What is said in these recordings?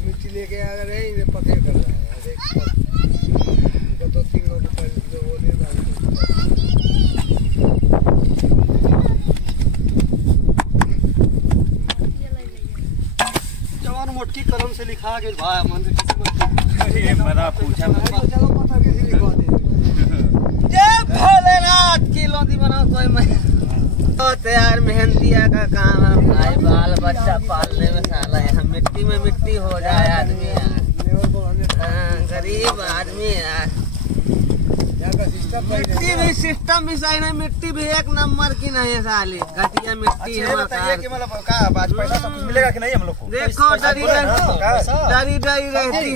मिट्टी लेके आ रहे हैं, पथेर कर रहे हैं तो 3 लोग वो दे जवान मोटकी कलम से लिखा गया भाई मन से अरे मरा पूछा चलो पता किसी लिखवा दे। जय भोलेनाथ की लोधी बनाओ तो मैं यार मेहनतिया का काम है भाई, बाल बच्चा पालने में साला है, मिट्टी में मिट्टी हो जाए आदमी यार, गरीब आदमी यार। मिट्टी भी सिस्टम भी सही नहीं, मिट्टी भी एक नंबर की नहीं है साली, घटिया मिट्टी है। बताइए कि मतलब का आज पैसा सब कुछ मिलेगा कि नहीं हम लोग को? देखो डरी रहती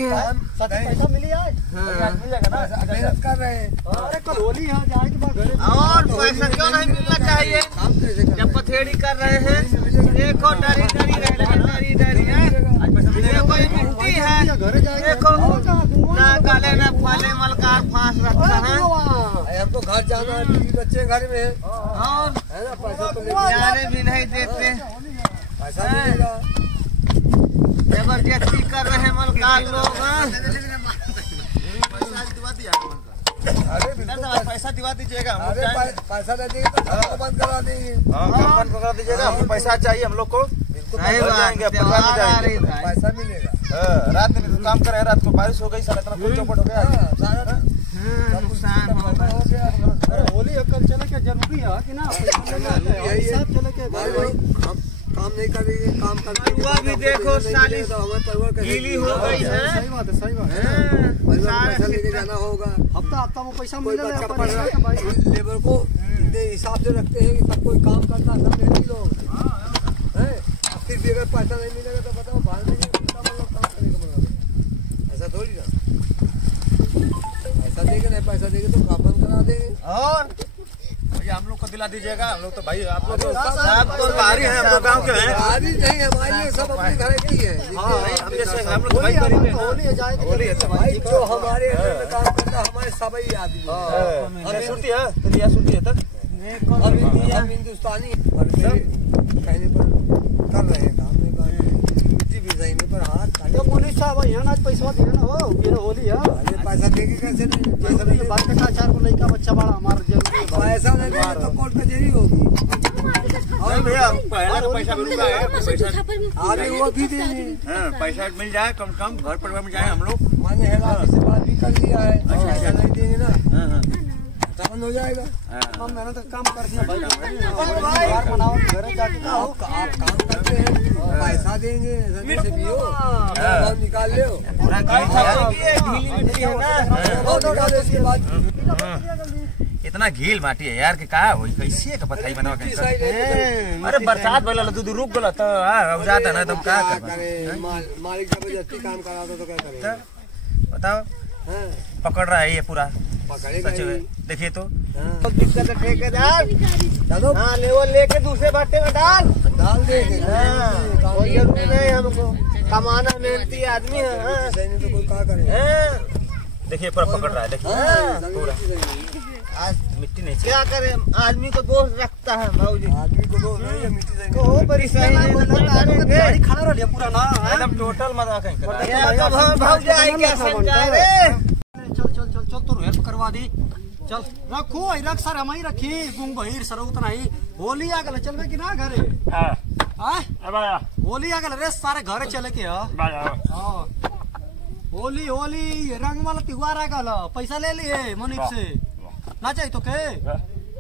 है। पैसा मिली आज मिल जाएगा ना, मेहनत कर रहे हैं। अरे कल होली है जाए के बाद और पैसा क्यों नहीं मिलना चाहिए जब पथेड़ी कर रहे हैं। देखो डरी है, देखो ये मिट्टी है, देखो ना काले ना फाले मलकार फांस रखता है। हमको घर जाना है, बच्चे घर में है और ना, पैसा तो जाने भी नहीं देते, पैसा मिलेगा। जबरदस्ती कर रहे हैं मलकार लोग। अरे पैसा दिवा दीजिएगा। अरे पैसा दे देंगे तो काम बंद करा देंगे। हाँ काम बंद करा दीजिएगा, हमको पैसा चाहिए हम लोग को। सही बात है, त्योहार आ रही है। पैसा मिलेगा। रात में तो काम करे, रात को बारिश हो गई, साला इतना फूल चौपट हो गया। नुकसान हो गया। होली कल चले क्या जरूरी है कि ना, सब चले के काम नहीं करेंगे, काम करते हुआ भी देखो साली गीली हो गई है। सही बात है, सही बात है। पैसा लेके जाना होगा। हफ्ता में पैसा कोई मिलेगा बच्चा पढ़ रहा है, लेबर को इतने हिसाब से रखते हैं कि सब कोई काम करता है, सब मेहनती लोग हैं। फिर भी अगर पैसा नहीं मिलेगा तो बताओ बाहर में काम करेगा। ऐसा थोड़ी ना, पैसा देंगे नहीं, पैसा देंगे तो काम बंद करा देंगे। और भैया हम लोग को दिला दीजिएगा। हम लोग तो भाई आप लोग तो सब तो बाहरी हैं, हम लोग गाँव के हैं। बाहरी नहीं हमारी है, सब अपने घर की है। हम जैसे हम लोग भाई गरीब हैं। होली है जाए होली है तो भाई जो हमारे अंदर में काम करता है, हमारे सभी आदमी हैं। हमें छुट्टी है तो लिया छुट्टी है तक हम हिंदुस्तानी कहने पर कर रहे हैं काम, मिट्टी भी सही में पर हाथ तो पुलिस साहब यहाँ आज पैसा दे ना हो, ये होली है। पैसा देंगे कैसे नहीं, पैसा ये बात का 4 को लड़का बच्चा बड़ा हमारा जरूरी है। पैसा नहीं देंगे तो कोर्ट कचहरी होगी। और भैया पहला तो पैसा मिलता है, पैसा आगे वो भी देंगे। पैसा मिल जाए कम से कम, घर परिवार में जाए हम लोग। मैंने हेड ऑफिस से बात भी कर लिया है, पैसा नहीं देंगे ना बंद हो जाएगा। हम मेहनत का काम करते हैं भाई, मनाओ घर जाके खाओ। आप काम करते हैं, पैसा देंगे से भी हो, निकाल ले हो। इतना घील माटी है यार कि का होई, कैसे का पथाई बनावा के। अरे बरसात भला दूध रुक गला तो हो जाता ना, तुम क्या करे। मालिक जबरदस्ती काम करा दो तो क्या करेंगे बताओ। पकड़ रहा है ये पूरा, पकड़ेगा सच में देखिए तो। दिक्कत है ठेकेदार। चलो हाँ ले वो लेके दूसरे भट्टे में डाल देंगे। कोई जरूरी नहीं हमको, कमाना मेहनती आदमी है। तो कोई क्या करेगा। देखिए पूरा पकड़ रहा है, देखिए पूरा। आज मिट्टी नहीं क्या करे, आदमी को दोष रखता है भाजी। आदमी को दो नहीं है, मिट्टी देंगे। वो बड़ी सही नहीं गाड़ी खड़ा रह लिया पूरा ना, एकदम टोटल मजा कहीं कर। भाजी आई क्या संचार रे। चल चल चल चल तो हेल्प करवा दी। चल रखो रख सर, हम ही रखी गुंग बहिर सर उतना ही। होली आ गल चल कि ना घरे, होली आ गल रे सारे घरे चले के। होली होली रंग वाला त्योहार आ गल, पैसा ले लिए मनीष से ना चाहिए तो के।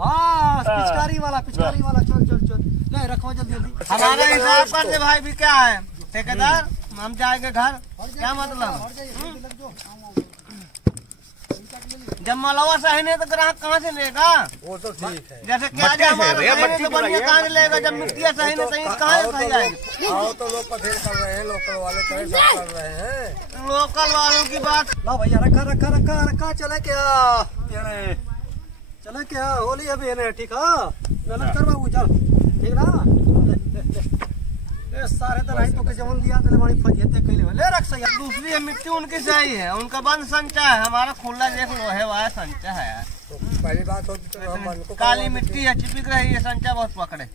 हाँ पिचकारी वाला चल चल चल ले रखवा जल्दी जल्दी। हमारा हिसाब कर दे भाई, भी क्या है ठेकेदार, हम जाएंगे घर, क्या मतलब। जब मलवा सही नहीं तो ग्राहक कहाँ से लेगा। वो तो ठीक है। जैसे क्या कहाँ से लेगा, जब मिट्टिया सही नहीं सही कहाँ से सही जाएगी। आओ तो लोग पथेर कर रहे हैं, लोकल वाले कर रहे हैं। लोकल वालों की बात। ला भैया रखा रखा रखा रखा चले क्या, चले क्या होली अभी है ठीक है। मेहनत कर बाबू चल, ठीक ना। सारे तो नहीं तो के जवन दिया तो हमारी फजियत कइले ले रख सही। दूसरी मिट्टी उनकी सही है, उनका बंद संचा है, हमारा खुला देख लो है वह संचा है यार। तो पहली बात होती तो हम काली मिट्टी है, चिपक रही है, संचा बहुत पकड़े।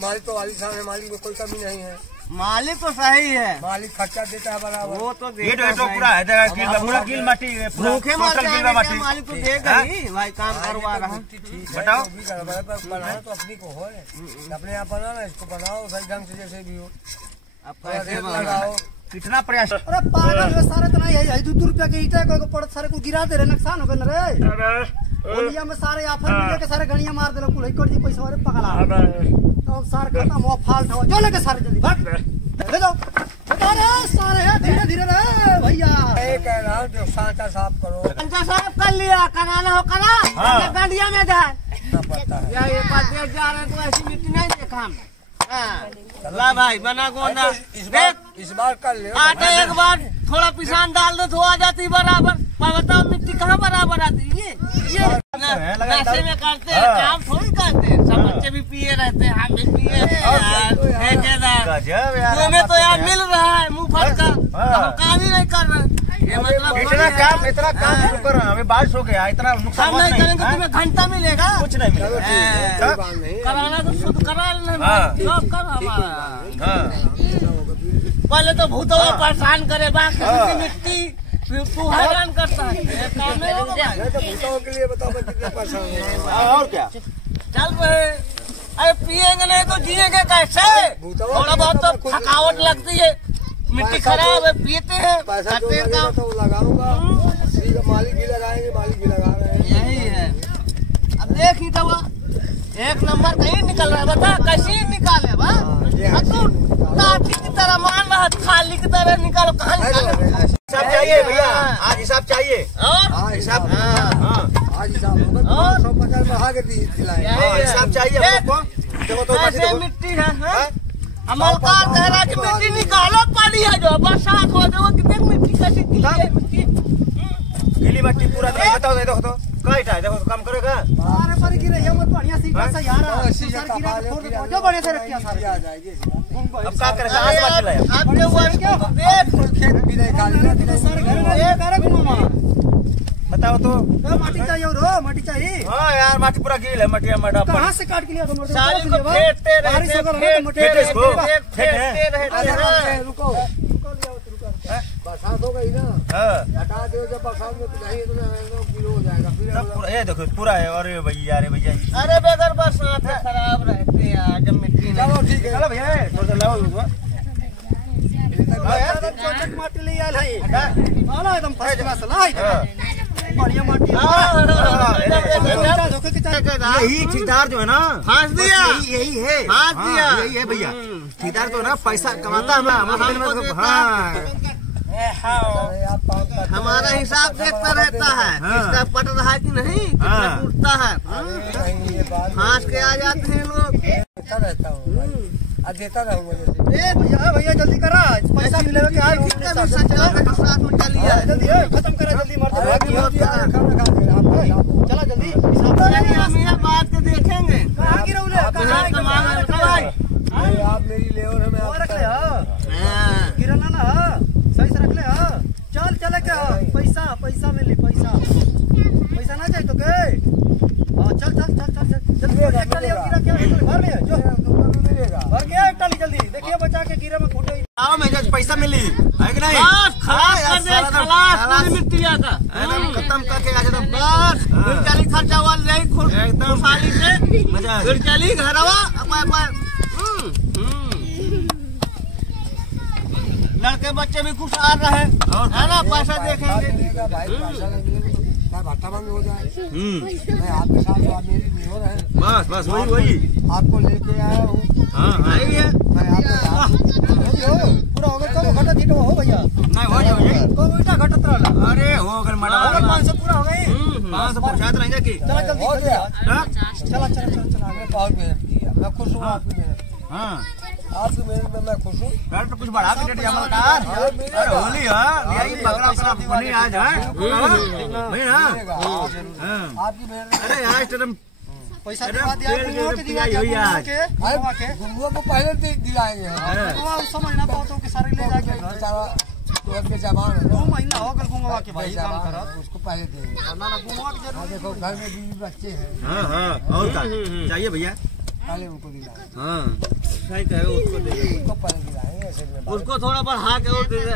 मालिक तो वाली साहब है, मालिक में कोई कमी नहीं है। मालिक तो सही है, मालिक खर्चा देता है बराबर। वो तो ये तो पूरा है पूरा कील माटी भूखे मर टोटल कील जाएंगे, माटी। मालिक तो देगा ही भाई, काम करवा रहा है। बताओ। बनाना तो अपनी को हो, अपने यहाँ बनाना, इसको बनाओ सही ढंग से जैसे भी हो, अब पैसे लगाओ। कितना प्रयास। अरे पागल हो सारे तो नहीं है, 2 रुपया के ईटा को पड़त सारे को गिरा दे रहे, नुकसान हो गए ना रे। ओलिया में सारे ऑफर मिले के सारे गणिया मार देला, कुल कर दी पैसा वाले पकड़ा तो सार खत्म हो, फाल्ट हो, जो लेके सारे जल्दी भाग ले जाओ। बता रे सारे है, धीरे धीरे रे भैया। मैं कह रहा हूँ जो सांचा साफ करो, सांचा साफ कर लिया, कराना हो करा, गंडिया में जाए ना पड़ता है। या ये पास जा रहे तो ऐसी मिट्टी नहीं देखा हम। ला भाई बना गोंदा, इस बार कर ले। आटे एक बार थोड़ा पिसान डाल दो तो आ जाती बराबर, पर बताओ मिट्टी कहाँ बराबर आती है? ये नशे में करते हैं, काम थोड़ी करते हैं, सब बच्चे भी पिए रहते हैं, हम भी पिए तुम्हें तो यार मिल रहा है मुँह फट का, हम काम ही नहीं कर रहे। ये मतलब इतना काम शुरू कर रहा, हमें बारिश हो गया, इतना नुकसान नहीं करेंगे, तुम्हें घंटा मिलेगा, कुछ नहीं मिलेगा। कराना तो शुद्ध करा लेना, कर हमारा। पहले तो भूतवा परेशान करे, बाकी मिट्टी फिर तू हैरान करता है, काम नहीं होगा भाई। तो भूतों के लिए बताओ कितने पैसा है और क्या चल रहे, अरे पिएंगे नहीं तो जिएंगे कैसे? थोड़ा बहुत तो थकावट लगती है, मिट्टी खराब है, पीते हैं, पैसा जो करते हैं लगेगा काम। तो लगाऊंगा, मालिक भी लगाएंगे, मालिक भी लगा रहे हैं। यही है, अब देख ही दवा एक नंबर कहीं निकल रहा है, बता कैसे निकाले बा? तू लाठी की तरह मान रहा, खाली की तरह निकालो, कहाँ निकाले? हिसाब चाहिए भैया, आज हिसाब चाहिए। और हिसाब आज हिसाब होगा, और 150 बढ़ा के दिलाएंगे। हिसाब चाहिए हमको। देखो तो ऐसे मिट्टी है, अमलकार कह रहा है कि मिट्टी निकालो, पानी है जो बरसात हो जाओ, कितनी मिट्टी कैसी मिट्टी गीली मिट्टी पूरा बताओ, देखो तो कईटा है, देखो तो काम करेगा। सारे पर गिरे ये मत बढ़िया सीधा सा यार, अस्सी सारे का गिरा पाले के हो, छोड़ दो, जो बढ़िया से रखिया सारे। आ जाएगी। अब क्या करेगा, आज बात चलाया। आपके ऊपर क्या देख खेत भी नहीं खाली, सारे घर में ये करे को मामा बताओ तो। माटी चाहिए और माटी चाहिए। हाँ यार माटी पूरा गील है, मटिया मटा कहाँ से काट के लिया तुम? सारी को फेंटते रहते, फेंटते रहते। रुको बरसात हो गई ना, हटा दो, जब बरसात में तो नहीं तो गिलो हो जाएगा फिर। ये देखो पूरा है। और भैया अरे भैया अरे बेगर बरसात है, खराब रहते हैं जब मिट्टी नहीं। चलो ठीक है, चलो भैया थोड़ा लाओ चौचक माटी ले आल है, आला एकदम फर्स्ट क्लास लाई बढ़िया माटी। यही ठेकेदार जो है ना, फांस दिया, यही है, फांस दिया, यही है भैया। ठेकेदार जो है ना पैसा कमाता है हमारा हिसाब देखता रहता है, इसका पट रहा है कि नहीं, कितना टूटता है, फांस के आ जाते हैं लोग। देता रहता हूँ, देता रहूँगा जैसे। ए भैया भैया जल्दी करा, पैसा मिलेगा क्या? साथ में चलिए, जल्दी खत्म करा, जल्दी मर चला जल्दी। हम बात के देखेंगे कहाँ गिरौले? आप मेरी लेवर है, मैं रख ले गिरना ना, सही से रख ले। चल चले क्या पैसा पैसा मिली, पैसा पैसा ना चाहिए तो के? चल चल चल चल चल जल्दी एक टाली और गिरा क्या घर में जो भर गया एक टाली जल्दी देखिए बचा के गिरे में फूटे। आओ मैं पैसा मिली है कि नहीं? खलास कर दे, खलास मिट्टी आता एकदम खत्म करके आ जाता बस। बिरचाली खर्चा वाल रही एकदम खाली से मजा बिरचाली घरवा अपन लड़के बच्चे भी खुश आ रहे है ना, पैसा देखेंगे भाई, पैसा नहीं भट्टा बंद हो जाए। मैं आपके साथ, आप मेरी लेवर है, बस बस वही वही आपको लेके आया हूँ। हाँ है मैं आपके साथ पूरा हो गया। कब घटा थी हो भैया? नहीं हो जाए। कब बेटा घटत रहा? अरे हो गए मटा 500 पूरा हो गई। 500 पहुँचाते रहेंगे कि चला जल्दी हो गया। चला चला चला चला। आपने बहुत मेहनत किया, मैं खुश हूँ आपकी मेहनत, हाँ आपकी मेहनत में मैं खुश हूँ। यार तो कुछ बढ़ा के डेट जमा कर। अरे होली है यही पकड़ा पकड़ा बनी आज है भाई ना। आपकी मेहनत। अरे यार इस टाइम पैसा दिवा दिया गुरुओं के दिवा दिया गुरुओं के गुरुओं को पहले दिलाएंगे हम। गुरुआ उस समय ना पातो के सारे ले जाके घर बेचारा के जवान है 2 महीना हो गए गुरुआ के भाई काम करत। उसको पहले देंगे। ना ना गुरुआ के जरूर देखो घर में 20 बच्चे हैं, हाँ हाँ और क्या चाहिए भैया? पहले उनको दिलाएंगे, हाँ सही कहे उसको दे उसको पहले दिलाएंगे। उसको थोड़ा बढ़ा के और दे दे।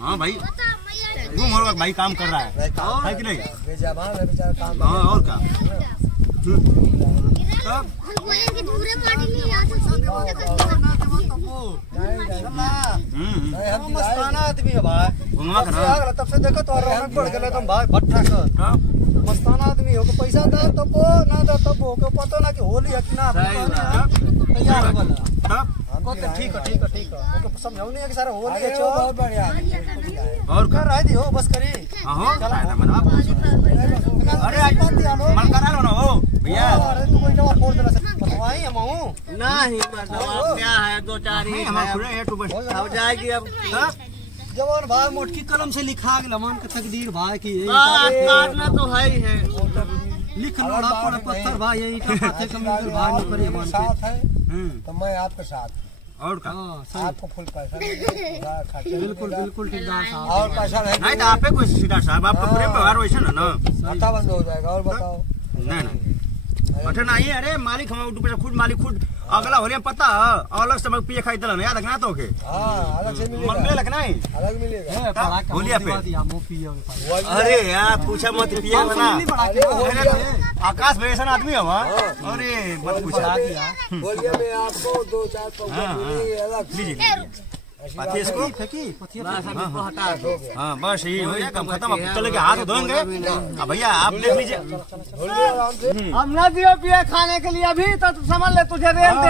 हाँ भाई घूम और भाई काम कर रहा है कि नहीं? बेजबान है बेचारा काम। हाँ और क्या मस्ताना आदमी है भाई। तब से देखो तो रौनक बढ़ गया तुम भाई भट्ठा का मस्ताना आदमी हो पैसा दा तब ना दा तब हो पता ना कि होली है कि ना तैयार है ठीक है ओके समझाओ नहीं है कि सारा होली है बहुत बढ़िया और कर रहा थी हो बस करी अरे आज मन करा लो ना हो भैया। अरे तू कोई जवाब फोड़ देना पतवाई हम हूं नहीं मतलब क्या है दो चार ही हो जाएगी अब। जवान भाई मोटकी कलम से लिखा गया मन के तकदीर भाई की काटना तो है ही है। लिख लोड़ा पड़ पत्थर भाई यही हाथे कमजोर भाई नहीं करे मन साथ है तो मैं आपके साथ और का आपको फुल पैसा बिल्कुल ठेकेदार साहब और पैसा नहीं तो आपे कोई सीधा साहब आपका प्रेम व्यवहार वैसे ना खाता बंद हो जाएगा। और बताओ नहीं बटे नहीं अरे मालिक हम खुद मालिक खुद अगला होली में पता अलग से पिए खाई दलन याद रखना तो के अलग से मन में लगना है अलग मिलेगा होलिया पे। अरे यार पूछा मत पिए ना आकाश भैया आदमी हवा। अरे मत पूछा बोलिए मैं आपको 2-4 अलग इसको हाँ बस यही हो गया काम खत्म। अब चले के हाथ धोएंगे भैया आप देख लीजिए। हम ना दियो पिए खाने के लिए अभी तो समझ ले तुझे रेल दे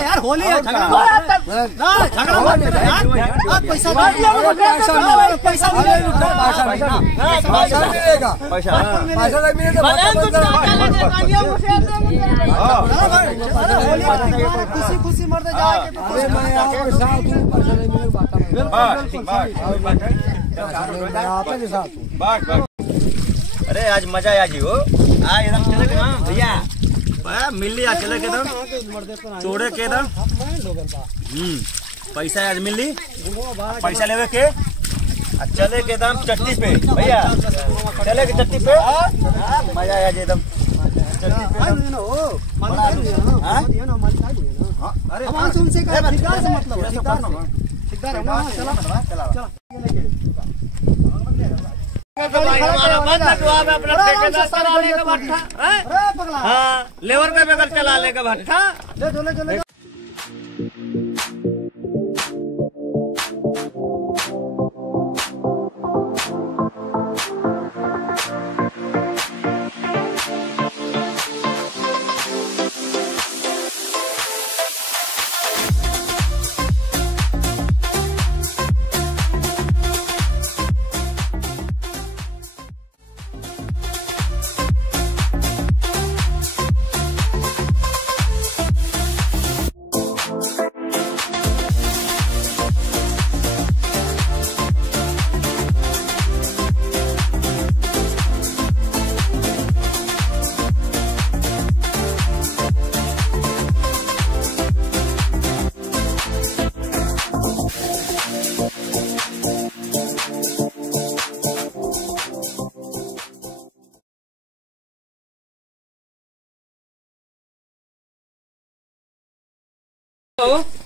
यार होली है पैसा मिलेगा पैसा खुशी खुशी मर जाएगा अरे आज मजा आया जी हो आज एकदम चले के भैया मिल लिया चले के एकदम चोड़े के एकदम पैसा आज मिल ली पैसा लेवे के चले के एकदम चट्टी पे भैया चले के चट्टी पे मजा आया जी एकदम अरे तुमसे मतलब लेबर पे बगल चला लेगा भट्ठा ले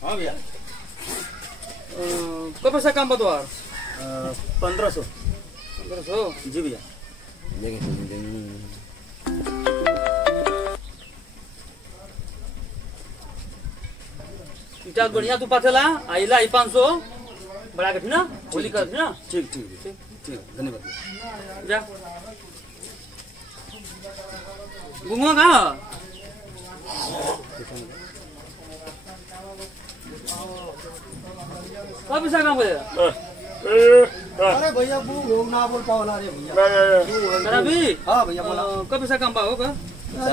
हाँ भैया कब पैसा काम बतवा 1500 जी भैया इटा बढ़िया तू पाथेला आइला 500 बड़ा के ना होली कर ना ठीक धन्यवाद जा गुंगा कहाँ कब पैसा काम करेगा अरे भैया वो ना बोल पाओ ना रे भैया अभी हाँ भैया बोला कब पैसा काम पाओ का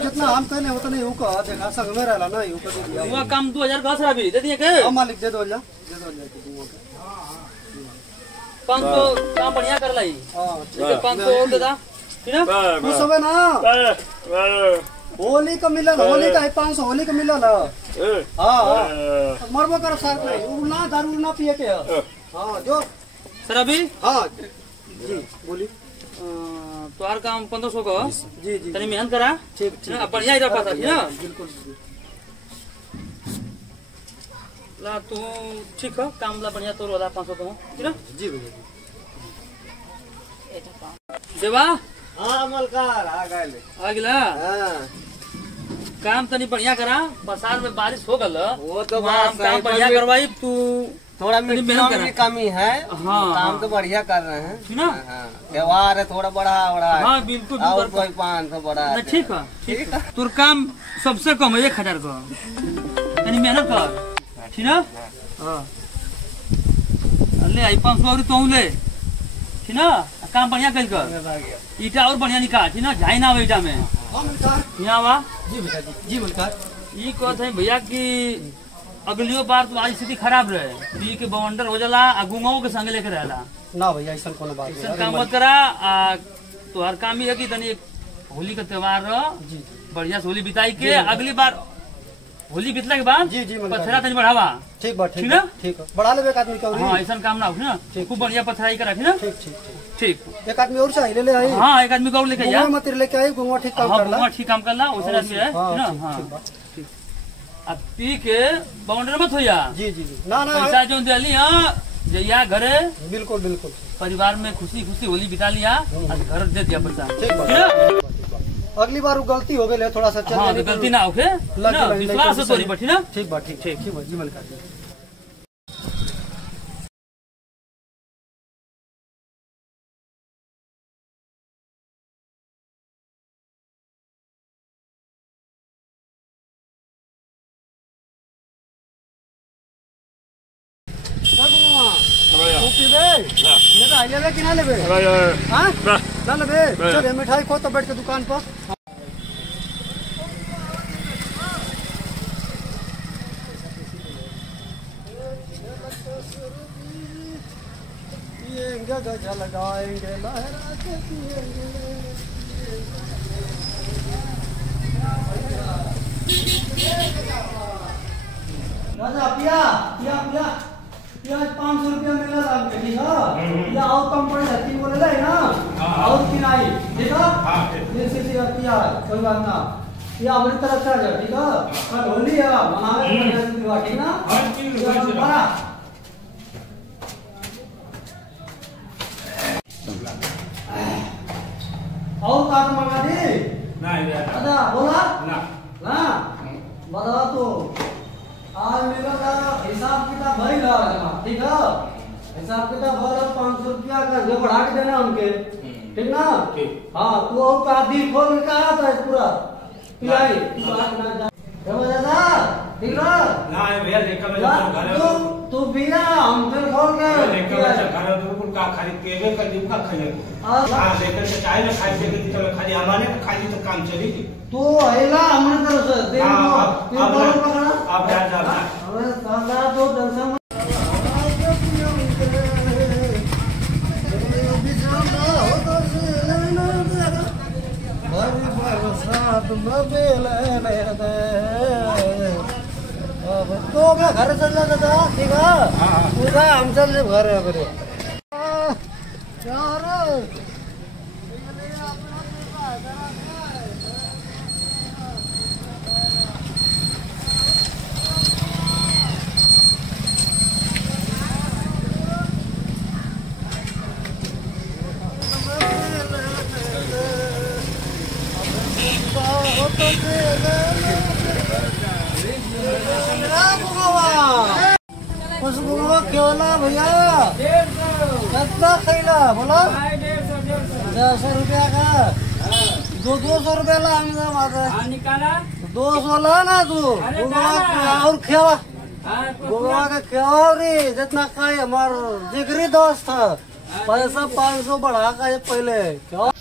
जितना हम कहने होता नहीं होगा देखा संग में रहला ना यूं कर दिया वो काम 2000 का सर अभी दे दिए के हम मालिक दे दो जा 500 काम बढ़िया कर लाई हां ठीक है 500 और दे दा ठीक है खुश हो ना होली का मिलल होली का 500 होली का मिलल हां मरबो कर साथ में उड़ना दारू ना पिए के हां जो सर अभी हां जी बोली तोहार काम 1500 का जी तनी मेहनत करा ठीक बढ़िया इधर पास ठीक है बिल्कुल ला तू ठीक हो काम ला बढ़िया तोर वाला 500 तो ठीक ना जी भैया देवा हाँ मलकार आ गए। आ गिला हाँ काम तनी बढ़िया करा बसार में बारिश हो गल वो तो वहाँ बात काम सही, बढ़िया पर भी करवाई तू थोड़ा तनी मिट्टी मेहनत की करा। कमी है। हाँ, काम हाँ। तो बढ़िया कर रहे हैं ठीक ना? हाँ, त्योहार है थोड़ा बड़ा हाँ बिल्कुल और बिल्कुल। कोई 500 बड़ा ना, ठीक है ठीक है तोर काम सबसे कम है 1000 का तनी मेहनत कर ठीक ना हाँ ले आई 500 और तू ले ठीक ना काम बढ़िया कर कर ईटा और बढ़िया निकाल ठीक ना जाई ना ईटा में हाँ मलकार यहाँ वा जी भैया जी मलकार ये कहते हैं भैया कि अगलियो बार तुम्हारी स्थिति खराब रहे बी के बवंडर हो जाला आ गुंगाओं के संग लेके रहला ना भैया ऐसा कोनो बात नहीं ऐसा काम मत करा तो हर काम ही है कि तनी होली का त्योहार रह जी बढ़िया से होली बिताई के अगली बार होली बीतला के बाद जी, जी, मलकार। पथरा तनी बढ़ावा ठीक बात ठीक ठीक ना? है ठीक है बढ़ा लेबे एक आदमी का हाँ ऐसा काम ना हो ना खूब बढ़िया पथराई कर रखी ना ठीक ठीक ठीक ठीक एक आदमी और चाहिए ले आई हाँ एक आदमी को और लेके जा गुंगा मत लेके आई गुंगा ठीक काम हाँ कर ला गुंगा ठीक काम कर ला वैसे आदमी है हाँ, ठीक ना ठीक, हाँ ठीक बा। अब पी के बाउंड्री मत हो जा जी जी जी ना ना पैसा जो दिली हाँ जइया घरे बिल्कुल बिल्कुल परिवार में खुशी खुशी होली बिता लिया और घर दे दिया पैसा ठीक बा ठीक ना? ठीक बा। अगली बार वो गलती हो गई थोड़ा सा चल हाँ जाने तो पर- गलती ना होके लग ना लग- विश्वास लग- है तोरी पर ठीक ना ठीक बा ठीक ठीक ठीक बा जी मलकार जी लेबे कि ना लेबे हाँ ना लेबे चल मिठाई खो तो बैठ के दुकान पर पिएंगे गजा लगाएंगे लहरा के पिएंगे राजा पिया पिया पिया पिया 500 रुपया मिला था हमके ठीक है या और कम पड़े 3 बोले ले ना और किराई ठीक है ये से पिया कोई बात ना पिया हमारी तरफ से आ जा ठीक है कल होली है मनावे ठीक ना बड़ा और काट मंगा दी दादा बोला ना बता तो आज मेरा हिसाब किताब भरी रहा ठीक है हिसाब किताब भर 500 रुपया का जो बढ़ा के देना उनके ठीक ना हाँ तू और का दिल खोल के कहा था पूरा पिलाई तू बात ना जा दादा ठीक ना ना भैया लेकर मैं जाता हूं घर तू बिया हम दिल खोल के लेकर मैं जाता घर बिल्कुल का खरीद के वे कर दी का खाने हां लेकर के चाहे ना खाई से कि चलो खाली हमारे खाली तो काम चलेगी तू आइला हमने तरफ से दे दो आप जा जा अरे साला तो दर्शन तो मैं घर चल जाता था ठीक है पूरा हम चल घर है मेरे यार केवला भैया कितना खैला बोलो 150 रुपया का 200 रुपया ला हम निकाला 200 ला ना तू और खेवा गोवा का खेवा रे जितना खाए हमार जिगरी दोस्त था पैसा 500 बढ़ा का ये पहले क्या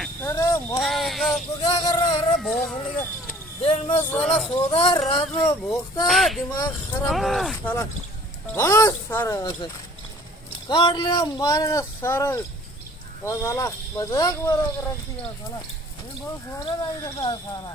अरे तो क्या कर रहा है अरे भोसड़ी का दिन में साला सोता है रात में भोगता है दिमाग खराब है साला बस सारा ऐसे काट लिया मारेगा सारा और साला मजाक वाला कर दिया साला, ये बहुत सोने नहीं देता साला।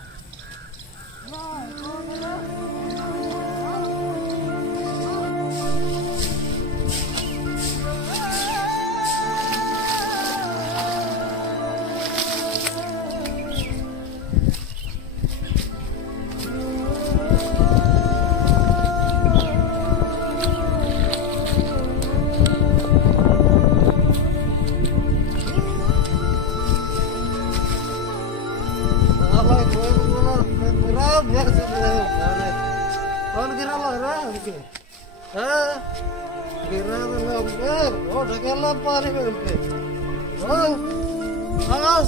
कौन गिरा लग रहा है उनके? गिरा तो ढकेला पानी में उनके।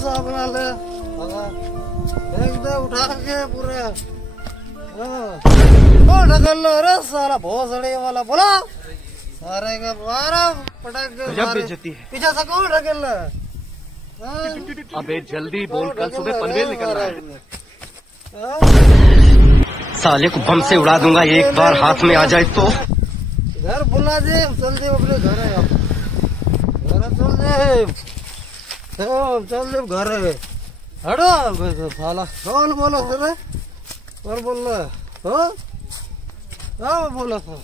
साहब ना ले एकदम उठा के पूरे ढकेल लो रे साला भोसड़ी वाला बोला सारे का बारह पटक के पीछे से कौन ढकेल? अबे जल्दी बोल, कल सुबह पनवेल निकलना है। साले को बम से उड़ा दूंगा एक बार हाथ में आ जाए तो। घर बुला दे जल्दी, अपने घर है घर चल दे घर है। हटो साला कौन बोला सर? कौन बोल रहा है? क्या बोला था?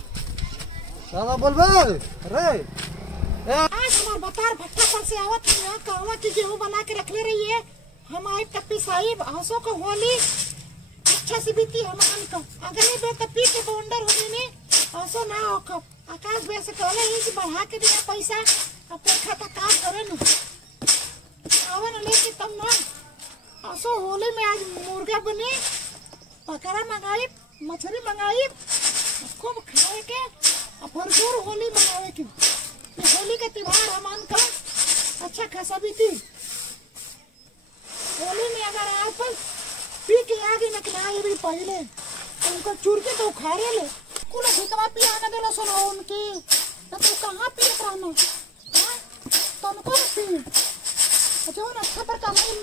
ज्यादा बोल भाई। अरे आज हमार बतार भट्टा पर से आवत है कहवा की गेहूं बना के रख ले रही है। हम आए कपी साहिब हंसो को होली अच्छा से बीती हमान को अगले बे कपी के बंडर होने ने हंसो ना हो कब आकाश बे से कहले ही कि बढ़ा के दिया पैसा अपने खाता काम करे न आवन लेके तब ना हंसो होली में आज मुर्गा बने बकरा मंगाई मछली मंगाई खूब खाए के भरपूर होली मनावे के। होली का त्योहार हमान का अच्छा खासा बीती। होली में अगर आप पी के आगे न खिलाए भी पहले उनको चूर के तो खारे ले कुल भिकवा पी आने देलो सुनो उनकी तो तू कहाँ पी रहना तुमको पी जो न अच्छा पर कमाई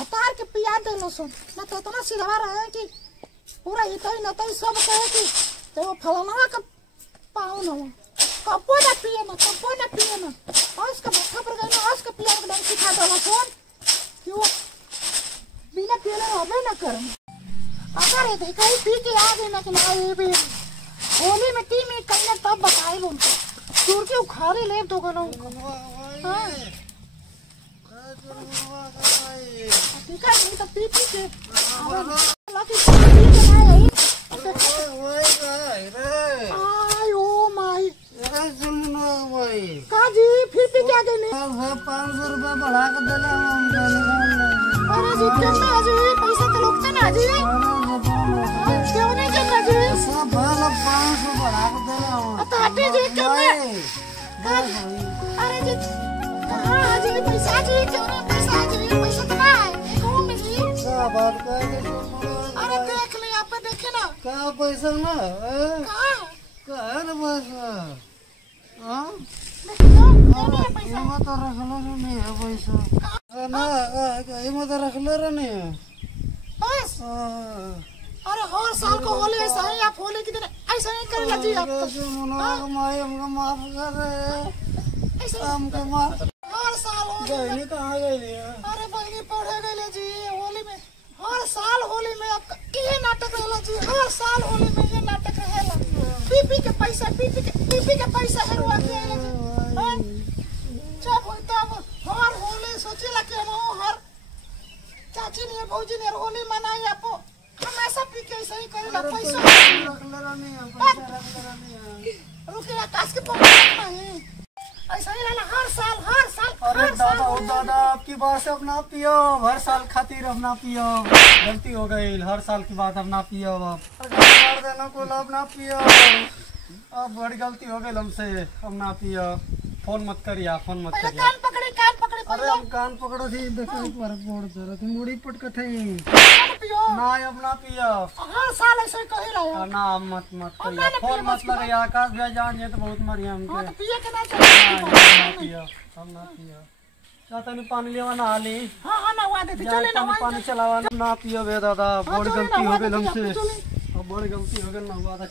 हतार के पिया देलो सुन न तो इतना सीधा रहे कि पूरा हितई न तो सब कहे कि तो फलाना का पाओ न कपो न पिए न और उसका मत्था पर गए ना उसका पिया के डंग सिखा दो सुन क्यों बिना पिए हमें न कर अगर ये देखा ही पी के आ गए ना कि ना ये भी होली में टीम में करने तब बताए उनको चूर के उखाड़े ले दो गनो। हां ठीक है नहीं तो पी के लकी पी के ना यही आयो माई काजी फिर भी क्या देने 500 रुपया बढ़ा के देना अरे जी कितना जी पैसा तो लोग ना जी क्यों नहीं करना जी सब भला 500 बढ़ा के देना तो हटे जी कितना अरे जी कहां जी पैसा जी क्यों नहीं पैसा तो ना है कौन में जी क्या बात कर अरे देख ले आप देखे ना क्या पैसा ना कहां कहां ना पैसा हां नहीं पैसा मत रख लो नहीं है पैसा ना मत रख लो नहीं है बस अरे हर साल को होली ऐसा ही आप होली के दिन ऐसा नहीं करे लगी आप तो माई हमको माफ कर ऐसा हमको माफ हर साल गई कहाँ गई अरे बहनी पढ़े गए जी होली में हर साल होली में आपका ये नाटक रहेला जी हर साल होली में ये नाटक रहेला पीपी के पैसा हरवा के आएला जी जब होता हर होली सोचेला कि हम हर चाची ने भौजी ने होली मनाई आपो हमेशा पी के ऐसा ही करेला पैसा रख ले नहीं है पैसा रख ले नहीं है रुके आकाश के पकड़ नहीं ऐसा ही रहना हर साल अरे दादा आपकी बात से अपना पियो हर साल खातिर अपना पियो गलती हो गई हर साल की बात अपना पियो मार देना को अपना पियो अब बड़ी गलती हो गई हमसे अपना पियो फोन मत करिया कान पकड़े अरे हम कान पकड़ो थी देखो पर बोर्ड जरा तुम मुड़ी पटक थे पियो ना अपना पियो हर साल ऐसे कह रहा ना मत करिया फोन मत लगे आकाश भैया जान ये तो बहुत मरिया हमके तो पिए के ना चाहिए हम ना पियो चाहता नहीं पानी लेवा ना ली हां नवा दे चले ना पानी चलावा ना पियो बे दादा बड़ी गलती हो गई हमसे अब बड़ी गलती हो गई ना हुआ